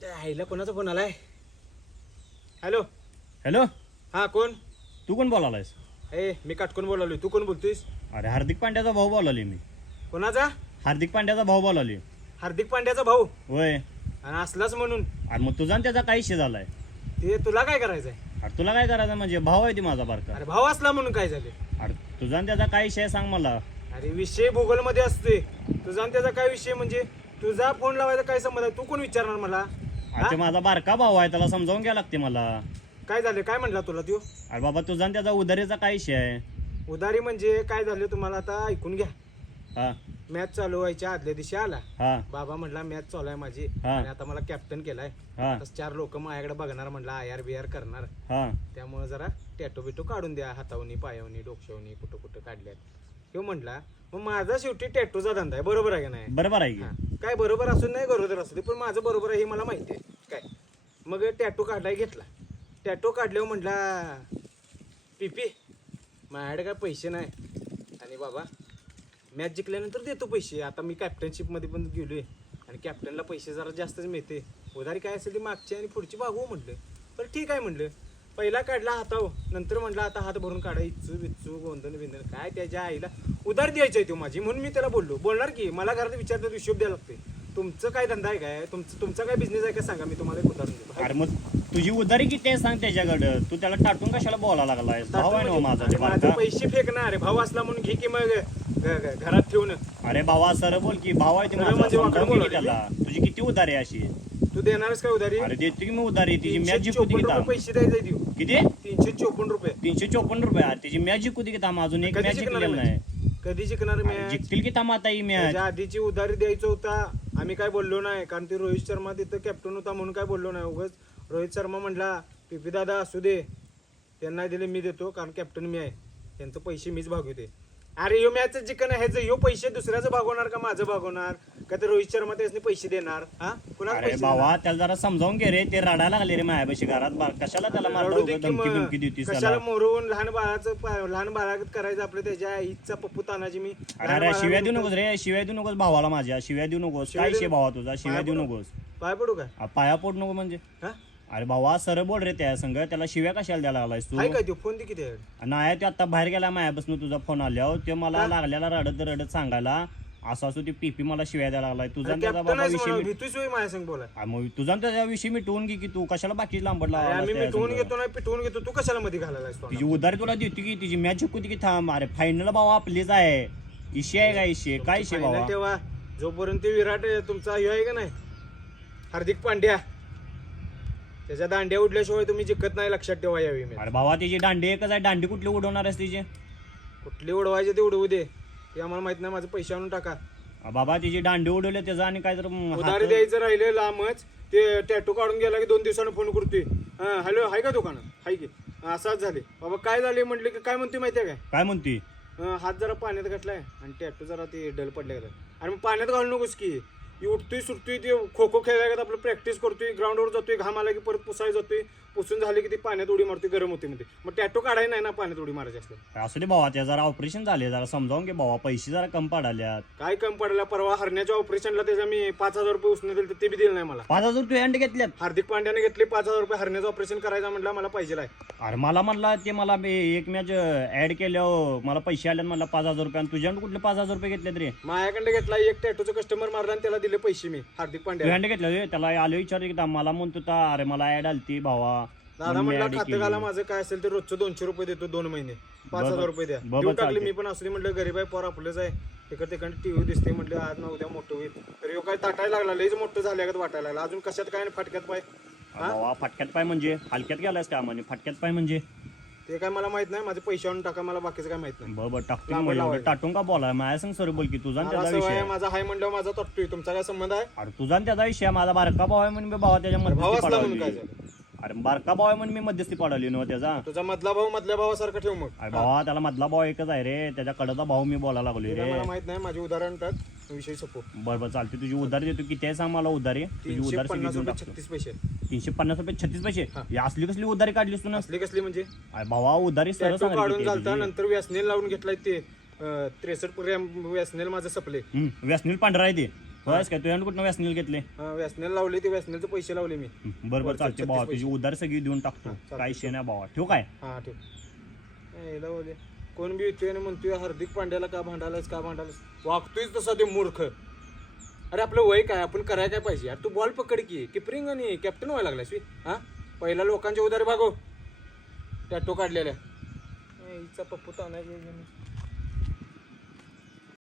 त्या आईला कोणाचा फोन आलाय? हॅलो? हॅलो? हा कोण? तू कोण बोलालायस ए मी काटकोन बोलावलोय तू कोण बोलतोयस? अरे हार्दिक पांड्याचा भाऊ बोलावली मी. कोणाचा? हार्दिक पांड्याचा भाऊ बोलावली हार्दिक पांड्याचा भाऊ? होय. आणि असलाच म्हणून? अरे मग तुझा आणि त्याचा काय इशे झालाय? ते तुला काय करायचंय? अरे तुला काय करायचं म्हणजे भाऊ आहे ती माझा बारका अरे भाऊ असला म्हणून काय झाले? अरे तुझा आणि त्याचा काय इशे आहे सांग मला. अरे विषय भूगोलमध्ये असते तुझा आणि त्याचा काय विषय म्हणजे? तुझा फोन लावायचा काय संबंध? आहे तू कोण विचारणार मला? अरे माझा बारका भाऊ आहे त्याला समजावून घ्यायला लागते मला. काय झालं? काय म्हणला तुला तू अरे बाबा तुझा आणि त्याचा उधारीचा काय इशे आहे? उदारी म्हणजे काय झालं तुम्हाला? आता ऐकून घ्या. हा. मॅच चालू व्हायच्या आदल्या दिवशी आला. हा. बाबा म्हणला मॅच चालू आहे माझी. हा. आणि आता मला कॅप्टन केलाय. हा. आता चार लोक माझ्याकडे बघणार म्हणला आय आर बी आर करणार. हा. त्यामुळे जरा टॅटो बिटो काढून द्या हातावनी पायावनी डोक्यावनी कुठं कुठं काढल्यात. ह्यो म्हटला मग माझा शेवटी टॅटोचा धंदा आहे. बरोबर आहे का नाही? बरोबर आहे की. हा. काय बरोबर असून नाही बरोबर असू दे पण माझं बरोबर आहे हे मला माहिती आहे. काय? मग टॅटो काढाय घेतला. टॅटो काढल्यावर म्हटला पिपी माझ्याकडे काय पैसे नाही. आणि बाबा मॅच जिंकल्यानंतर देतो पैसे. आता मी कॅप्टनशिपमध्ये पण गेलोय आणि कॅप्टनला पैसे जरा जास्तच मिळते. उधारी काय असेल ती मागची आणि पुढची भागवू म्हटलं. बरं ठीक आहे म्हटलं पहिला काढला हाताव नंतर म्हटलं आता हात भरून काढा इच्छू बिच्छू गोंधन बिंधन काय त्याच्या आईला उधार द्यायची आहे तो माझी. म्हणून मी त्याला बोललो. बोलणार की मला घरात विचारतात हिशोब द्यायला लागते तुमचं काय धंदा आहे काय? तुमचं तुमचा काय बिझनेस आहे का? सांगा मी तुम्हाला एक उदाहरण देतो. अरे मग तुझी उधारी किती आहे सांग त्याच्याकडं? तू त्याला टाटून कशाला बोलायला लागलाय भाऊ आहे ना हो माझा ते अरे माझे बारका पैसे फेकणार आहे. भाऊ असला म्हणून घे की मग घ- घ- घरात ठेवून अरे भावा सर बोल की भाऊ आहे ते सरळ माझा म्हणजे वाकडं समजावून घे की बोलावलं त्याला. तुझी किती उधारी आहे अशी? तू देणारच काय उधारी? अरे देतो की मी उधारी तिची तीनशे मॅच जिंकू दे चोपन्न की रुपये पैसे द्यायचे देऊ. किती? तीनशे चोपन्न रुपये. तीनशे चोपन्न रुपये. अरे तिची मॅच जिंकू दे की थांब अजून एक कधी मॅच जिंकणार जिंकलेलं match? नाही कधी जिंकणार अरे मॅच? जिंकतील की थांब आता ही मॅच. त्याच्या आधीची उधारी द्यायचं होता. आम्ही काय बोललो नाही कारण ते रोहित शर्मा तिथं कॅप्टन होता म्हणून काय बोललो नाही. उगाच रोहित शर्मा म्हटला पीपी दादा असू दे. त्यांना दिले मी देतो कारण कॅप्टन मी आहे. त्यांचं पैसे मीच भागवते. अरे यो मॅच जिंकण ह्याचं यो पैसे दुसऱ्याचं भागवणार का माझं भागवणार? का ते रोहित शर्मा त्याने पैसे देणार? हा? कुणाला अरे पैसे भावा त्याला जरा समजावून घे रे ते रडायला लागले रे माझ्यापाशी घरात बार कशाला त्याला? मारलं रडू दे की धमकी कशाला मोरवून लहान बाळाचं पा- लहान बाळागत करायचं आपलं त्याच्या आईचा पप्पू तानाजी मी? अरे लहान अरे बाळाला शिव्या देऊ नकोस रे शिव्या देऊ नकोस भावाला माझ्या शिव्या देऊ नकोस. शिव्या काय देऊ शे भावा तुझा? शिव्या देऊ? नकोस. पाय पडू का? आ, पाया पोट नको म्हणजे. हा? अरे भावा सर बोल रे त्या संग त्याला शिव्या कशाला द्यायला लागलायस तू? काय तो? फोन दे किती आहे नाही तो आता बाहेर गेला माझ्यापासून तुझा फोन आल्यावर ते मला लागलेला रडत रडत सांगायला असं असं ते पीपी मला शिव्या द्यायला लागलाय. तुझा आणि त्याचा कॅप्टन बाबा विषय माझ्या संग बोला मग तुझा आणि विषयी मिटवून घे की तू कशाला बाकी लांबड अरे आम्ही लावला मिटवून घेतो नाही पिटवून घेतो. तू कशाला मध्ये घालायलास तो तिची उधारी तुला देतो की तिची मॅच दे की थांब. अरे फायनल भावा आपलीच आहे. इशे आहे का इशे काय इशे भावा? तेव्हा जोपर्यंत विराट आहे, तुमचा हे आहे का नाही? हार्दिक पांड्या. त्याच्या दांड्या उडल्याशिवाय तुम्ही जिंकत नाही लक्षात ठेवा यावी मी अरे भावा तिची दांडी एकच आहे दांडी कुठली उडवणार आहेस तिची? कुठली उडवायचे ते उडवू दे. ते आम्हाला माहीत नाही माझं पैसे आणून टाका. बाबा तिची दांडी उडवले त्याचा आणि काय तर म, उधारी द्यायचं राहिले लांबच. ते टॅटू काढून गेला की दोन दिवसानं फोन करतोय. हा हॅलो हाय का दुकानात हाय की. हा, असंच झाले. बाबा काय झाले म्हटले की काय म्हणतोय माहितीये काय? काय म्हणती अं, हात जरा पाण्यात घातलाय आणि टॅटू जरा ते डल पडले आणि मग पाण्यात घालू नकोस की. उठतोय सुटतोय ते खो खो खेळायला आपलं प्रॅक्टिस करतोय ग्राउंडवर जातोय घाम आला की परत पुसायला जातोय. पुसून झाले की ते पाण्यात उडी मारतोय गरम होते मध्ये मग टॅटू काढाय नाही ना पाण्यात उडी मारायची असलं? असू दे भावा त्या जरा ऑपरेशन झाले जरा समजावून घे भावा पैसे जरा कम पडाल्यात. काय कमी पडला? परवा हरण्याच्या ऑपरेशनला त्याचा मी पाच हजार रुपये उसने दिले ते बी दिले नाही मला. पाच हजार एंड घेतल्यात? हार्दिक पांड्याने घेतले पाच हजार रुपये हरण्याचं ऑपरेशन करायचं म्हटलं मला पाहिजे आहे अरे मला म्हणला ते मला बे- एक मॅच ऍड केल्यावर मला पैसे आले मला पाच हजार रुपये. आणि तुझ्याकडे कुठले पाच हजार रुपये घेतलेत रे? माझ्याकडे घेतला एक टॅटूचं कस्टमर मारला आणि त्याला दिले पैसे मी हार्दिक पांड्या घेतलं त्याला आलो विचार की मला म्हणतो ता, अरे मला ऍड आलती भावा दादा म्हणून मी म्हणला add खातं केली. घाला माझं काय असेल ते रोजचं दोनशे रुपये देतो दोन महिने. पाच हजार रुपये द्या. देऊन टाकले. मी पण असू दे म्हटलं गरीब आहे पोर आपलंच आहे. तिकडे तिकडे टीव्ही दिसते म्हटलं आज ना उद्या मोठं होईल. तर ह्यो काय ताटायला लागला लईच मोठं झाल्यागत वाटायला लागला. अजून कशात काय नाही फाटक्यात पाय? भावा फटक्यात पाय म्हणजे? हलक्यात गेलायस का म्हणे फटक्यात पाय म्हणजे? ते काय मला माहीत नाही माझे पैसे आणून टाका मला बाकीचं काय माहीत नाही. बरोबर टाकतो लांबड म्हणजे एवढं लावायचं. टाटून का बोलाय? माझ्या संग सर बोल की तुझा आणि मला त्याचा सवय विषय. आहे आहे. माझा हाय म्हणल्यावर माझा तटतोय. तुमचा काय संबंध आहे? अरे तुझा आणि त्याचा विषय आहे. माझा बारका भाव आहे म्हणून भावा त्याच्या भाव मध्यस्थी असला म्हणून काय झालं? अरे बारका भाव आहे म्हणून मी मध्यस्थी पडवली नव्ह त्याचा. तुझा मधला भाऊ मधल्या भावासारखा ठेव मग. अरे भावा त्याला मधला भाव एकच आहे रे. त्याच्या कडचा भाऊ मी बोलायला काय रे. मला माहीत नाही माझे उदाहरण टाक विषय सपो. बरं बरं चालते तुझी उधारी देतो किती आहे सांग मला उधारी. तुझी तीनशे उधारी सगळी पन्नास देऊन रुपये टाकतो. छत्तीस पैसे. तीनशे पन्नास रुपये छत्तीस पैसे? हा. ही असली कसली उधारी काढलीस तू ना? असली कसली म्हणजे? अरे भावा उधारी सरळ टॅटू सांग काढून घालता नंतर व्यासनेल लावून घेतलाय ते. त्रेसष्ट ग्रॅम व्यासनेल माझं सपले. व्यसनील पांढरा आहे ते. होयस काय? तुझ्या कुठं व्यासनील घेतले? हा व्यासनेला लावले ते व्यासनेलचे पैसे लावले मी. बरं बरं वरचे चालते भावा तुझी उधार सगळी देऊन टाकतो. काय विषय नाही भावा. ठेवू काय? हा ठेव. ए, लावले कोण बी येतोय आणि म्हणतोय हार्दिक पांड्याला का भांडालास का भांडालास? वागतोयच तसा ते मूर्ख. अरे आपलं वय काय? आपण करायला काय पाहिजे? यार तू बॉल पकड की. किपरिंग आणि कॅप्टन व्हायला लागलास बी. हा? पहिला लोकांच्या उधारी भागव. टॅटो काढलेल्या. हिचा पप्पू तानायचा